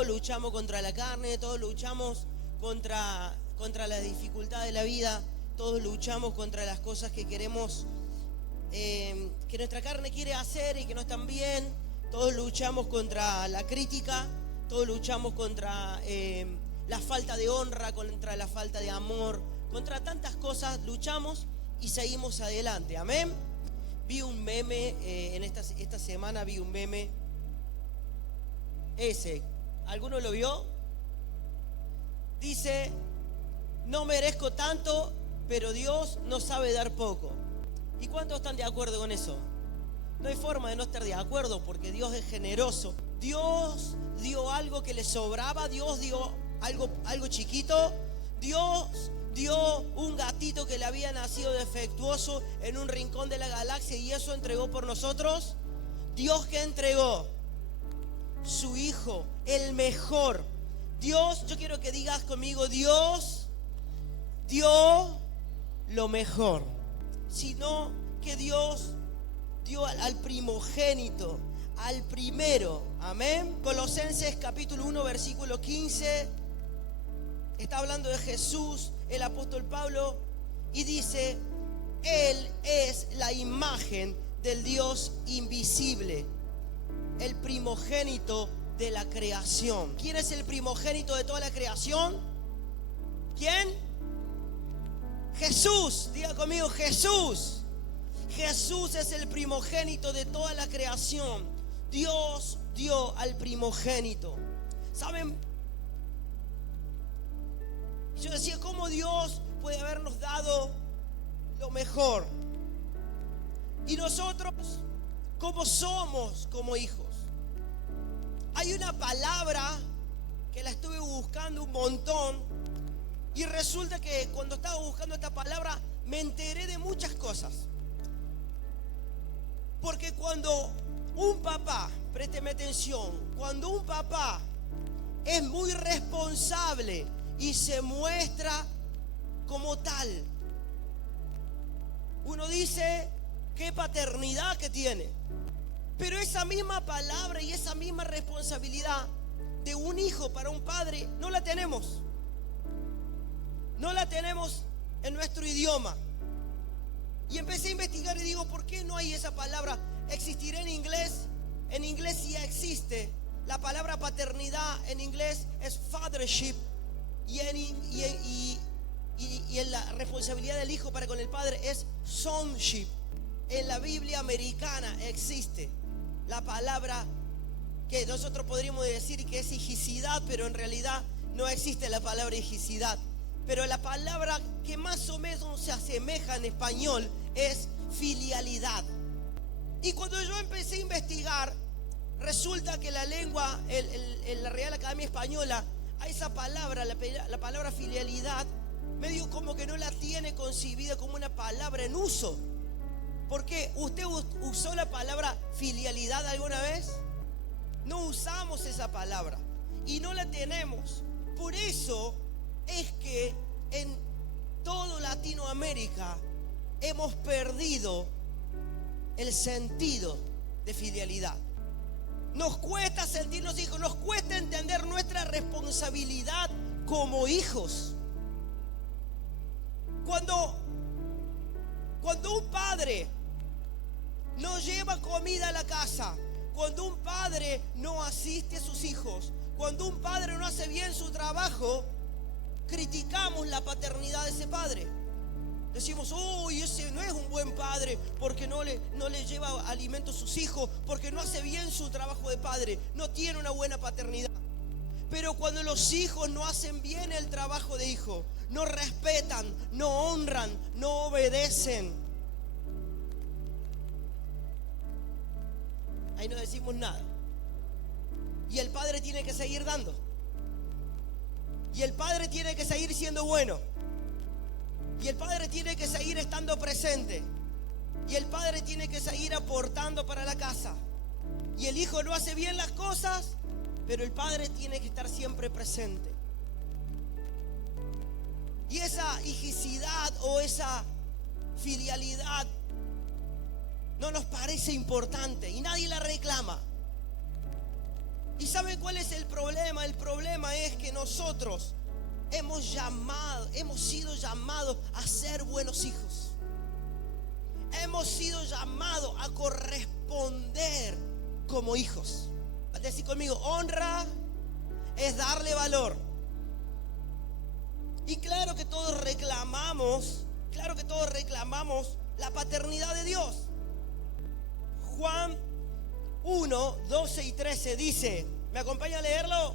todos luchamos contra la carne, todos luchamos contra las dificultades de la vida, todos luchamos contra las cosas que queremos, que nuestra carne quiere hacer y que no están bien. Todos luchamos contra la crítica, todos luchamos contra la falta de honra, contra la falta de amor, contra tantas cosas luchamos y seguimos adelante. Amén. Vi un meme, esta semana vi un meme. ¿Alguno lo vio? Dice: no merezco tanto, pero Dios no sabe dar poco. ¿Y cuántos están de acuerdo con eso? No hay forma de no estar de acuerdo, porque Dios es generoso. Dios dio algo que le sobraba, Dios dio algo chiquito. Dios dio un gatito que le había nacido defectuoso en un rincón de la galaxia y eso entregó por nosotros. Dios que entregó su Hijo, el mejor. Dios, yo quiero que digas conmigo, Dios dio lo mejor. Sino que Dios dio al primogénito, al primero. Amén. Colosenses capítulo 1 versículo 15. Está hablando de Jesús, el apóstol Pablo, y dice: Él es la imagen del Dios invisible, el primogénito de la creación. ¿Quién es el primogénito de toda la creación? ¿Quién? Jesús. Diga conmigo, Jesús. Jesús es el primogénito de toda la creación. Dios dio al primogénito. ¿Saben? Yo decía, ¿cómo Dios puede habernos dado lo mejor? Y nosotros, ¿cómo somos como hijos? Hay una palabra que la estuve buscando un montón y resulta que cuando estaba buscando esta palabra me enteré de muchas cosas. Porque cuando un papá, présteme atención, cuando un papá es muy responsable y se muestra como tal, uno dice, qué paternidad que tiene. Pero esa misma palabra y esa misma responsabilidad de un hijo para un padre no la tenemos. No la tenemos en nuestro idioma. Y empecé a investigar y digo, ¿por qué no hay esa palabra? ¿Existirá en inglés? En inglés sí existe. La palabra paternidad en inglés es fathership. Y en la responsabilidad del hijo para con el padre es sonship. En la Biblia americana existe la palabra que nosotros podríamos decir que es hijicidad, pero en realidad no existe la palabra hijicidad. Pero la palabra que más o menos se asemeja en español es filialidad. Y cuando yo empecé a investigar, resulta que la lengua, en la Real Academia Española, a esa palabra, la palabra filialidad, medio como que no la tiene concebida como una palabra en uso. ¿Por qué? ¿Usted usó la palabra filialidad alguna vez? No usamos esa palabra y no la tenemos. Por eso es que en todo Latinoamérica hemos perdido el sentido de fidelidad. Nos cuesta sentirnos hijos, nos cuesta entender nuestra responsabilidad como hijos. Cuando un padre no lleva comida a la casa, cuando un padre no asiste a sus hijos, cuando un padre no hace bien su trabajo, criticamos la paternidad de ese padre. Decimos, uy, ese no es un buen padre porque no le lleva alimento a sus hijos, porque no hace bien su trabajo de padre, no tiene una buena paternidad. Pero cuando los hijos no hacen bien el trabajo de hijo, no respetan, no honran, no obedecen, ahí no decimos nada. Y el padre tiene que seguir dando. Y el padre tiene que seguir siendo bueno. Y el padre tiene que seguir estando presente. Y el padre tiene que seguir aportando para la casa. Y el hijo no hace bien las cosas, pero el padre tiene que estar siempre presente. Y esa hijicidad o esa filialidad no nos parece importante y nadie la reclama. ¿Y saben cuál es el problema? El problema es que nosotros hemos sido llamados a ser buenos hijos. Hemos sido llamados a corresponder como hijos. Decir conmigo, honra es darle valor. Y claro que todos reclamamos la paternidad de Dios. Juan 1, 12 y 13 dice, ¿me acompaña a leerlo?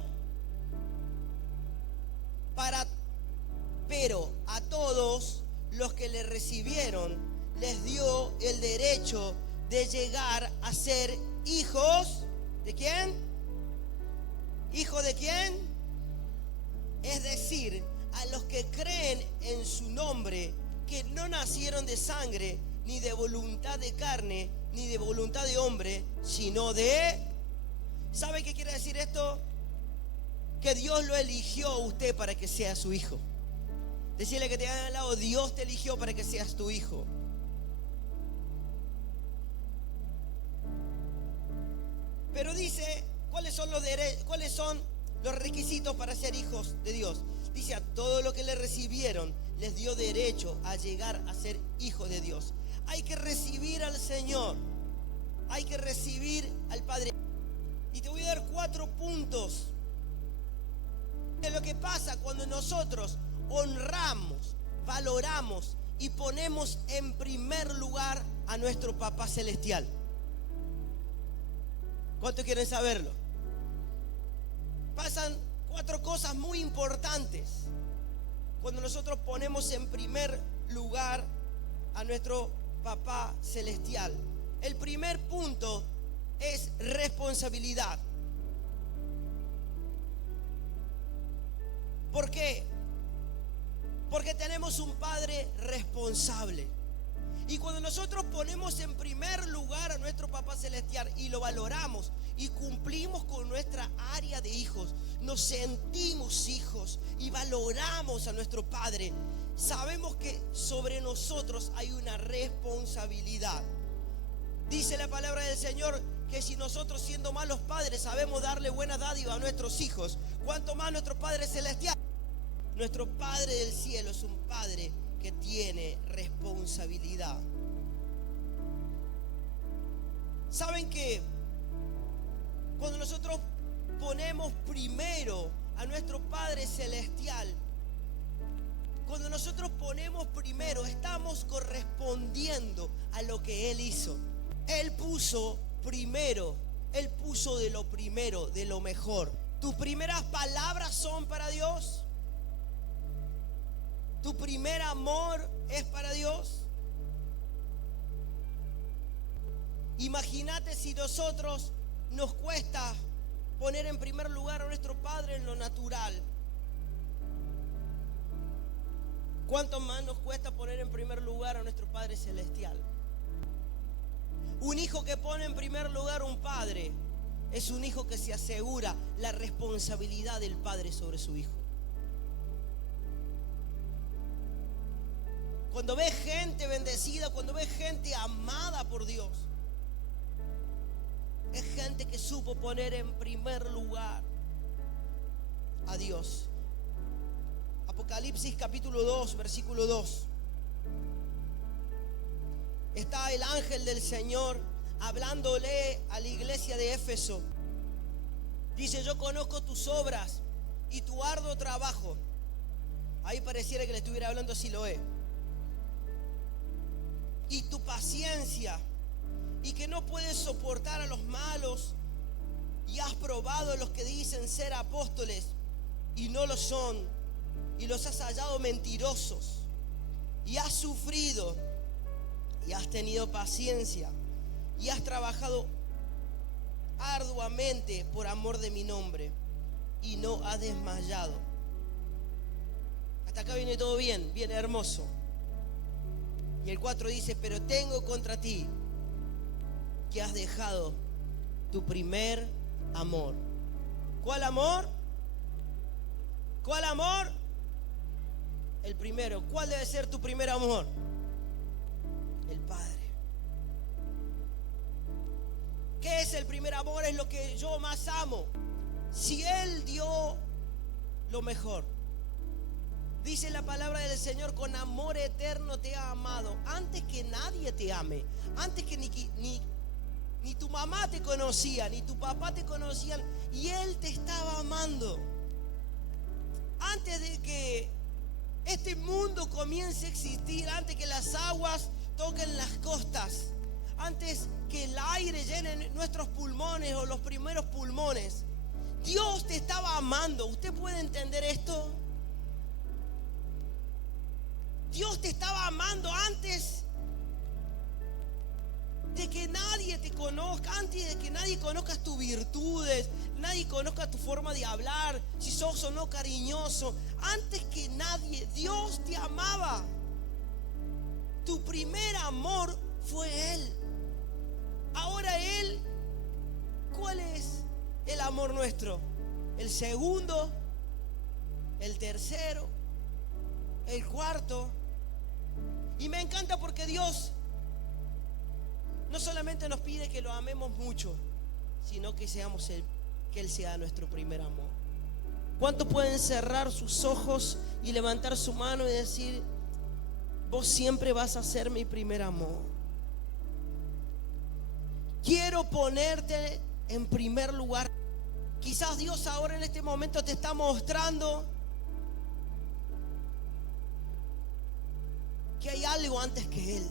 Pero a todos los que le recibieron les dio el derecho de llegar a ser hijos. ¿De quién? ¿Hijo de quién? Es decir, a los que creen en su nombre, que no nacieron de sangre, ni de voluntad de carne, ni de voluntad de hombre, sino de... ¿Sabe qué quiere decir esto? Que Dios lo eligió a usted para que sea su hijo. Decirle que te haga al lado, Dios te eligió para que seas tu hijo. Pero dice, ¿cuáles son los requisitos para ser hijos de Dios? Dice, a todo lo que le recibieron les dio derecho a llegar a ser hijos de Dios. Hay que recibir al Señor, hay que recibir al Padre. Y te voy a dar 4 puntos de lo que pasa cuando nosotros honramos, valoramos y ponemos en primer lugar a nuestro Papá Celestial. ¿Cuántos quieren saberlo? Pasan 4 cosas muy importantes cuando nosotros ponemos en primer lugar a nuestro Papá Celestial. El primer punto es responsabilidad. ¿Por qué? Porque tenemos un Padre responsable. Y cuando nosotros ponemos en primer lugar a nuestro Papá Celestial y lo valoramos y cumplimos con nuestra área de hijos, nos sentimos hijos y valoramos a nuestro Padre, sabemos que sobre nosotros hay una responsabilidad. Dice la palabra del Señor que si nosotros, siendo malos padres, sabemos darle buena dádiva a nuestros hijos, ¿cuánto más nuestro Padre Celestial? Nuestro Padre del cielo es un Padre que tiene responsabilidad. ¿Saben que cuando nosotros ponemos primero a nuestro Padre Celestial, cuando nosotros ponemos primero, estamos correspondiendo a lo que Él hizo? Él puso primero, Él puso de lo primero, de lo mejor. ¿Tus primeras palabras son para Dios? ¿Tu primer amor es para Dios? Imagínate si nosotros nos cuesta poner en primer lugar a nuestro Padre en lo natural. ¿Cuánto más nos cuesta poner en primer lugar a nuestro Padre Celestial? Un hijo que pone en primer lugar a un padre es un hijo que se asegura la responsabilidad del padre sobre su hijo. Cuando ves gente bendecida, cuando ves gente amada por Dios, es gente que supo poner en primer lugar a Dios. Apocalipsis capítulo 2, versículo 2. Está el ángel del Señor hablándole a la iglesia de Éfeso. Dice, yo conozco tus obras y tu arduo trabajo. Ahí pareciera que le estuviera hablando a Siloé. Y tu paciencia, y que no puedes soportar a los malos, y has probado a los que dicen ser apóstoles y no lo son, y los has hallado mentirosos, y has sufrido y has tenido paciencia y has trabajado arduamente por amor de mi nombre y no has desmayado. Hasta acá viene todo bien, bien hermoso. Y el 4 dice, pero tengo contra ti que has dejado tu primer amor. ¿Cuál amor? ¿Cuál amor? El primero. ¿Cuál debe ser tu primer amor? El Padre. ¿Qué es el primer amor? Es lo que yo más amo. si Él dio lo mejor. Dice la palabra del Señor: con amor eterno te ha amado, antes que nadie te ame, antes que ni tu mamá te conocía, ni tu papá te conocían, y Él te estaba amando. Antes de que este mundo comience a existir, antes que las aguas toquen las costas, antes que el aire llene nuestros pulmones o los primeros pulmones, Dios te estaba amando. ¿Usted puede entender esto? Dios te estaba amando antes de que nadie te conozca, antes de que nadie conozca tus virtudes, nadie conozca tu forma de hablar, si sos o no cariñoso. Antes que nadie, Dios te amaba. Tu primer amor fue Él. Ahora Él, ¿cuál es el amor nuestro? El segundo, el tercero, el cuarto. Y me encanta porque Dios no solamente nos pide que lo amemos mucho, sino que que Él sea nuestro primer amor. ¿Cuántos pueden cerrar sus ojos y levantar su mano y decir: vos siempre vas a ser mi primer amor? Quiero ponerte en primer lugar. Quizás Dios ahora en este momento te está mostrando que hay algo antes que Él.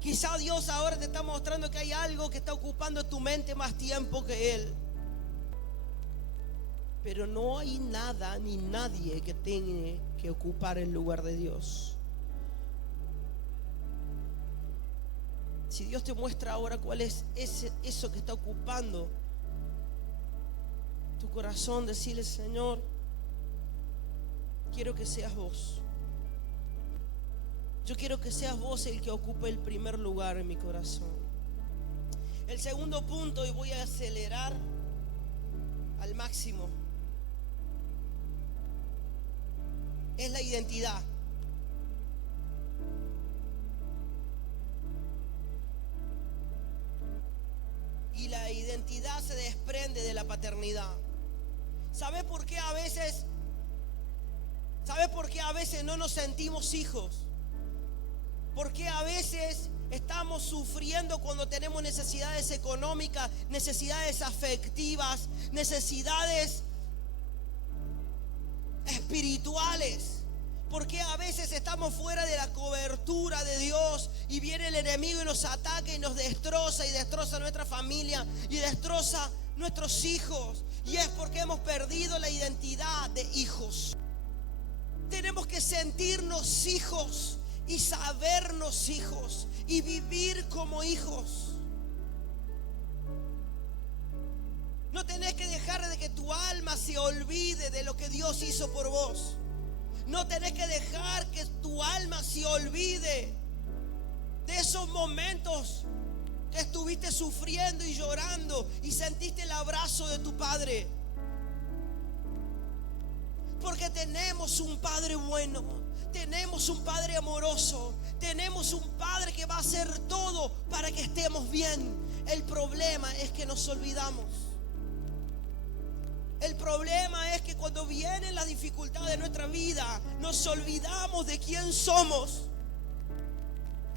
Quizás Dios ahora te está mostrando que hay algo que está ocupando tu mente más tiempo que Él. Pero no hay nada ni nadie que tenga que ocupar el lugar de Dios. Si Dios te muestra ahora cuál es eso que está ocupando tu corazón, decirle: Señor, quiero que seas vos. Yo quiero que seas vos el que ocupe el primer lugar en mi corazón. El segundo punto, y voy a acelerar al máximo, es la identidad. Y la identidad se desprende de la paternidad. ¿Sabe por qué a veces no nos sentimos hijos? ¿Por qué a veces estamos sufriendo cuando tenemos necesidades económicas, necesidades afectivas, necesidades espirituales? ¿Por qué a veces estamos fuera de la cobertura de Dios y viene el enemigo y nos ataca y nos destroza, y destroza nuestra familia y destroza nuestros hijos? Y es porque hemos perdido la identidad de hijos. Tenemos que sentirnos hijos y sabernos hijos y vivir como hijos. No tenés que dejar de que tu alma se olvide de lo que Dios hizo por vos. No tenés que dejar que tu alma se olvide de esos momentos que estuviste sufriendo y llorando y sentiste el abrazo de tu padre. Porque tenemos un Padre bueno, tenemos un Padre amoroso, tenemos un Padre que va a hacer todo para que estemos bien. El problema es que nos olvidamos. El problema es que cuando vienen las dificultades de nuestra vida, nos olvidamos de quién somos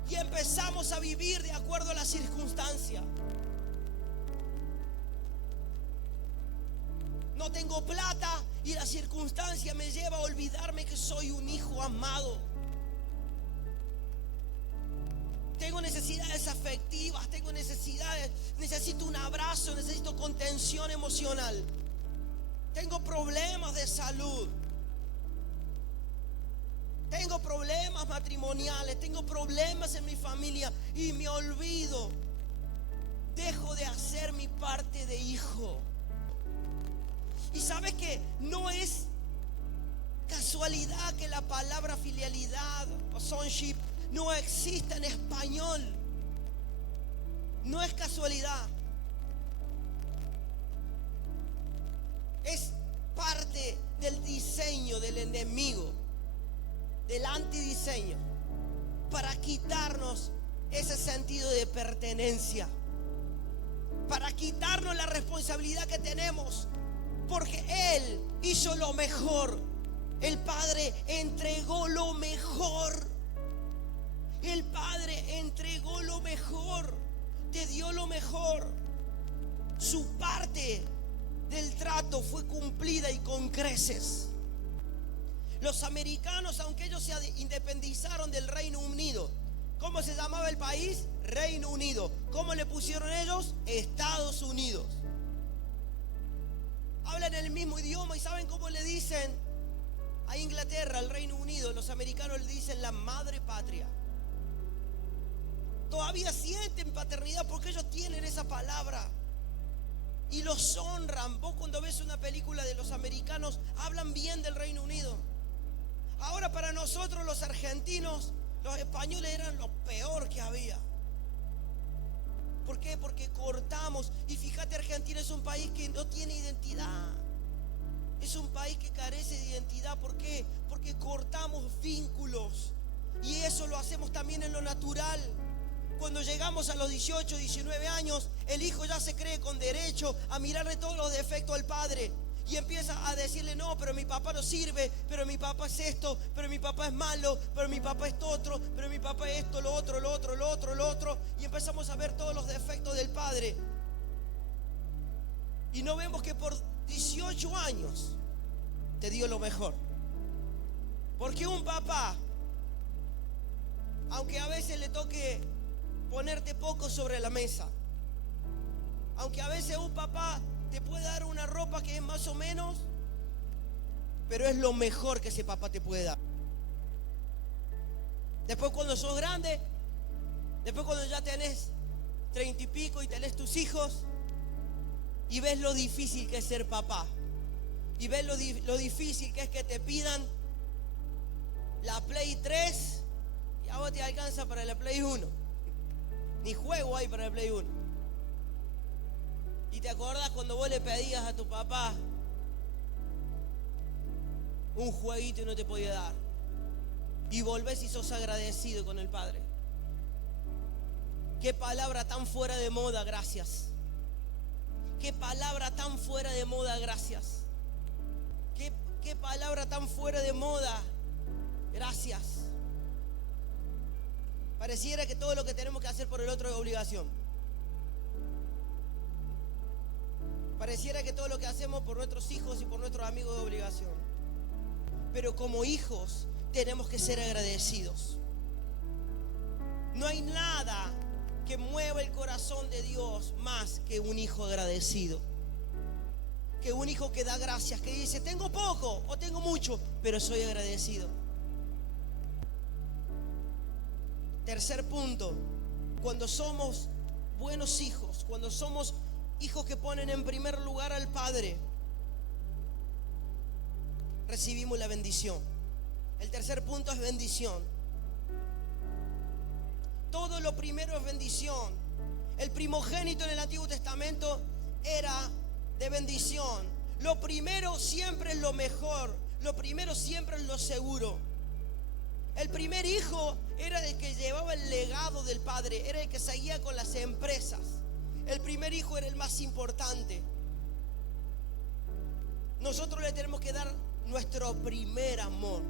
y empezamos a vivir de acuerdo a las circunstancias. No tengo plata y la circunstancia me lleva a olvidarme que soy un hijo amado. Tengo necesidades afectivas, necesito un abrazo, necesito contención emocional. Tengo problemas de salud. Tengo problemas matrimoniales, tengo problemas en mi familia y me olvido. Dejo de hacer mi parte de hijo. Y sabes que no es casualidad que la palabra filialidad o sonship no exista en español. No es casualidad. Es parte del diseño del enemigo, del antidiseño, para quitarnos ese sentido de pertenencia. para quitarnos la responsabilidad que tenemos, porque Él hizo lo mejor. El Padre entregó lo mejor. El Padre entregó lo mejor, te dio lo mejor. Su parte del trato fue cumplida y con creces. Los americanos, aunque ellos se independizaron del Reino Unido, ¿cómo se llamaba el país? Reino Unido. ¿Cómo le pusieron ellos? Estados Unidos. Hablan el mismo idioma y ¿saben cómo le dicen a Inglaterra, al Reino Unido? Los americanos le dicen la madre patria. Todavía sienten paternidad porque ellos tienen esa palabra y los honran. Vos cuando ves una película de los americanos, hablan bien del Reino Unido. Ahora para nosotros los argentinos, los españoles eran lo peor que había. ¿Por qué? Porque cortamos. Y fíjate, Argentina es un país que no tiene identidad. Es un país que carece de identidad. ¿Por qué? Porque cortamos vínculos. Y eso lo hacemos también en lo natural. Cuando llegamos a los 18, 19 años, el hijo ya se cree con derecho a mirarle todos los defectos al padre. Y empieza a decirle, no, pero mi papá no sirve, pero mi papá es esto, pero mi papá es malo, pero mi papá es otro, pero mi papá es esto, lo otro, lo otro, lo otro, lo otro. Y empezamos a ver todos los defectos del padre. Y no vemos que por 18 años te dio lo mejor. Porque un papá, aunque a veces le toque ponerte poco sobre la mesa, aunque a veces un papá te puede dar una ropa que es más o menos, pero es lo mejor que ese papá te puede dar. Después cuando sos grande, después cuando ya tenés 30 y pico y tenés tus hijos y ves lo difícil que es ser papá, y ves lo difícil que es que te pidan la Play 3 y a vos te alcanza para la Play 1. Ni juego hay para el Play 1. Y te acordás cuando vos le pedías a tu papá un jueguito y no te podía dar. Y volvés y sos agradecido con el Padre. Qué palabra tan fuera de moda, gracias. Qué palabra tan fuera de moda, gracias. Qué palabra tan fuera de moda, gracias. Pareciera que todo lo que tenemos que hacer por el otro es obligación. Pareciera que todo lo que hacemos por nuestros hijos y por nuestros amigos es obligación. Pero como hijos tenemos que ser agradecidos. No hay nada que mueva el corazón de Dios más que un hijo agradecido. Que un hijo que da gracias, que dice, tengo poco o tengo mucho, pero soy agradecido. Tercer punto, cuando somos buenos hijos, cuando somos hijos que ponen en primer lugar al Padre, recibimos la bendición. El tercer punto es bendición. Todo lo primero es bendición. El primogénito en el Antiguo Testamento era de bendición. Lo primero siempre es lo mejor. Lo primero siempre es lo seguro. El primer hijo era el que llevaba el legado del padre, era el que seguía con las empresas. El primer hijo era el más importante. Nosotros le tenemos que dar nuestro primer amor.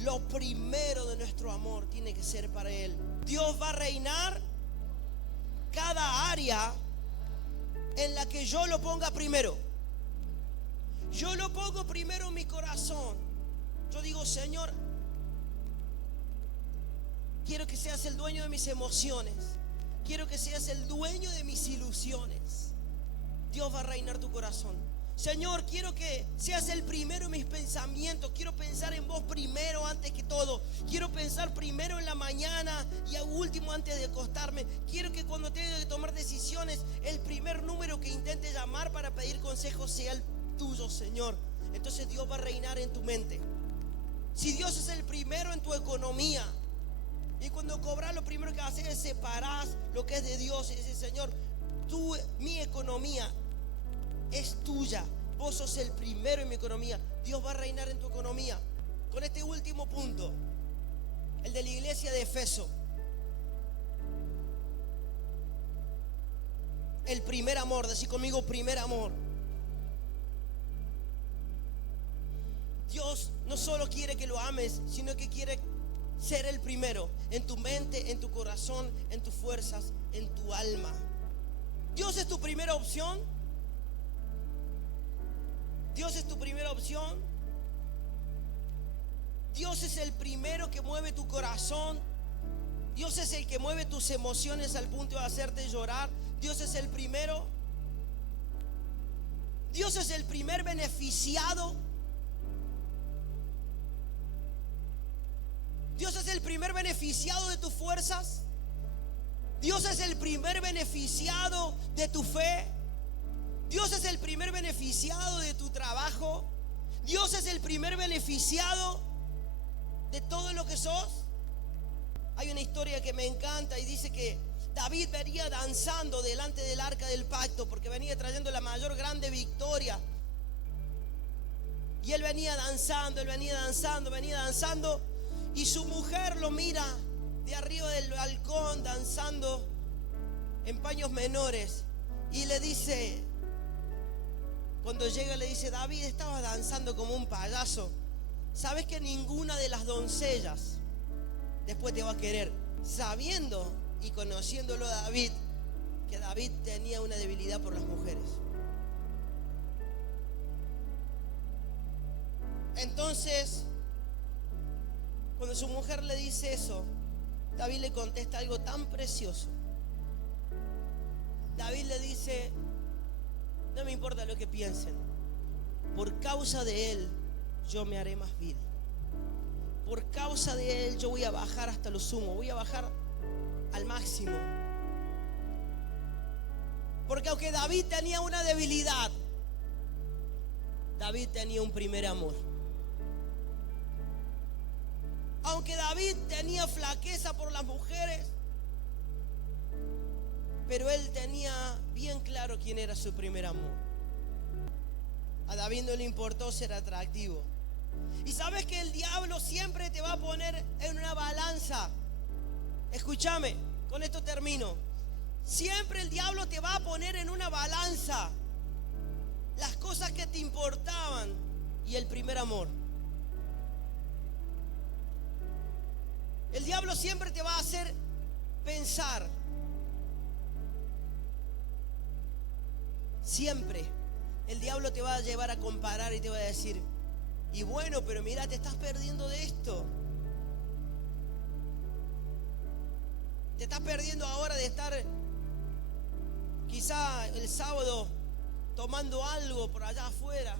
Lo primero de nuestro amor tiene que ser para Él. Dios va a reinar cada área en la que yo lo ponga primero. Yo lo pongo primero en mi corazón. Yo digo, Señor, quiero que seas el dueño de mis emociones. Quiero que seas el dueño de mis ilusiones. Dios va a reinar tu corazón. Señor, quiero que seas el primero en mis pensamientos. Quiero pensar en vos primero antes que todo. Quiero pensar primero en la mañana y a último antes de acostarme. Quiero que cuando tenga que tomar decisiones, el primer número que intente llamar para pedir consejos sea el tuyo, Señor. Entonces Dios va a reinar en tu mente. Si Dios es el primero en tu economía, y cuando cobras, lo primero que haces es separar lo que es de Dios y dices, Señor, mi economía es tuya. Vos sos el primero en mi economía. Dios va a reinar en tu economía. Con este último punto, el de la iglesia de Efeso. el primer amor. Decí conmigo, primer amor. Dios no solo quiere que lo ames, sino que quiere ser el primero en tu mente, en tu corazón, en tus fuerzas, en tu alma. Dios es tu primera opción. Dios es tu primera opción. Dios es el primero que mueve tu corazón. Dios es el que mueve tus emociones al punto de hacerte llorar. Dios es el primero. Dios es el primer beneficiado. Dios es el primer beneficiado de tus fuerzas. Dios es el primer beneficiado de tu fe. Dios es el primer beneficiado de tu trabajo. Dios es el primer beneficiado de todo lo que sos. Hay una historia que me encanta y dice que David venía danzando delante del arca del pacto porque venía trayendo la mayor grande victoria. Y él venía danzando, venía danzando. Y su mujer lo mira de arriba del balcón danzando en paños menores. Y le dice, cuando llega le dice: David, estabas danzando como un payaso. ¿Sabes que ninguna de las doncellas después te va a querer? Sabiendo y conociéndolo a David, que David tenía una debilidad por las mujeres. Entonces, cuando su mujer le dice eso, David le contesta algo tan precioso. David le dice: no me importa lo que piensen, por causa de él yo me haré más vil. Por causa de él yo voy a bajar hasta lo sumo, voy a bajar al máximo. Porque aunque David tenía una debilidad, David tenía un primer amor. Aunque David tenía flaqueza por las mujeres, pero él tenía bien claro quién era su primer amor. A David no le importó ser atractivo. Y sabes que el diablo siempre te va a poner en una balanza. Escúchame, con esto termino. Siempre el diablo te va a poner en una balanza las cosas que te importaban y el primer amor. El diablo siempre te va a hacer pensar. Siempre el diablo te va a llevar a comparar y te va a decir: y bueno, pero mira, te estás perdiendo de esto. Te estás perdiendo ahora de estar quizá el sábado tomando algo por allá afuera.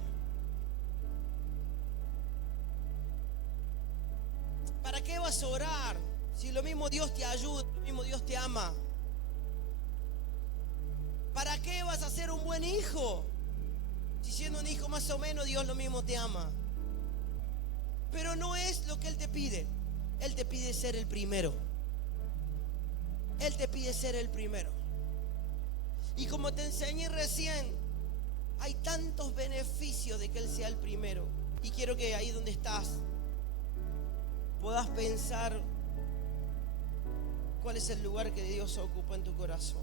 ¿Para qué vas a orar si lo mismo Dios te ayuda, lo mismo Dios te ama? ¿Para qué vas a ser un buen hijo si siendo un hijo más o menos Dios lo mismo te ama? Pero no es lo que Él te pide. Él te pide ser el primero. Él te pide ser el primero. Y como te enseñé recién, hay tantos beneficios de que Él sea el primero. Y quiero que ahí donde estás puedas pensar cuál es el lugar que Dios ocupa en tu corazón.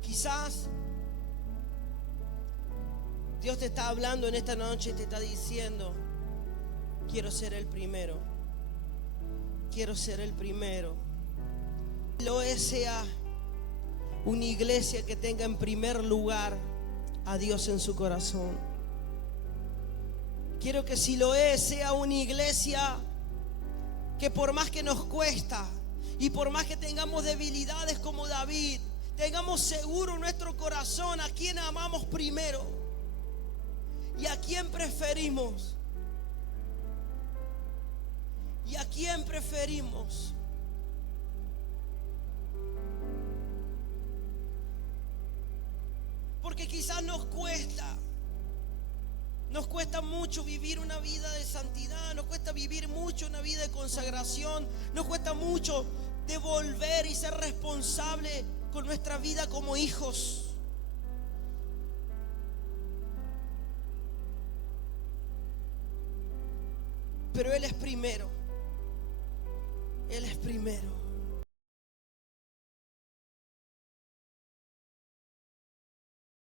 Quizás Dios te está hablando en esta noche y te está diciendo: quiero ser el primero. Quiero ser el primero. Lo sea una iglesia que tenga en primer lugar a Dios en su corazón. Quiero que si lo es, sea una iglesia que por más que nos cuesta y por más que tengamos debilidades como David, tengamos seguro en nuestro corazón a quién amamos primero y a quién preferimos. ¿Y a quién preferimos? Porque quizás nos cuesta mucho vivir una vida de santidad, nos cuesta vivir mucho una vida de consagración, nos cuesta mucho devolver y ser responsable con nuestra vida como hijos. Pero Él es primero. Él es primero.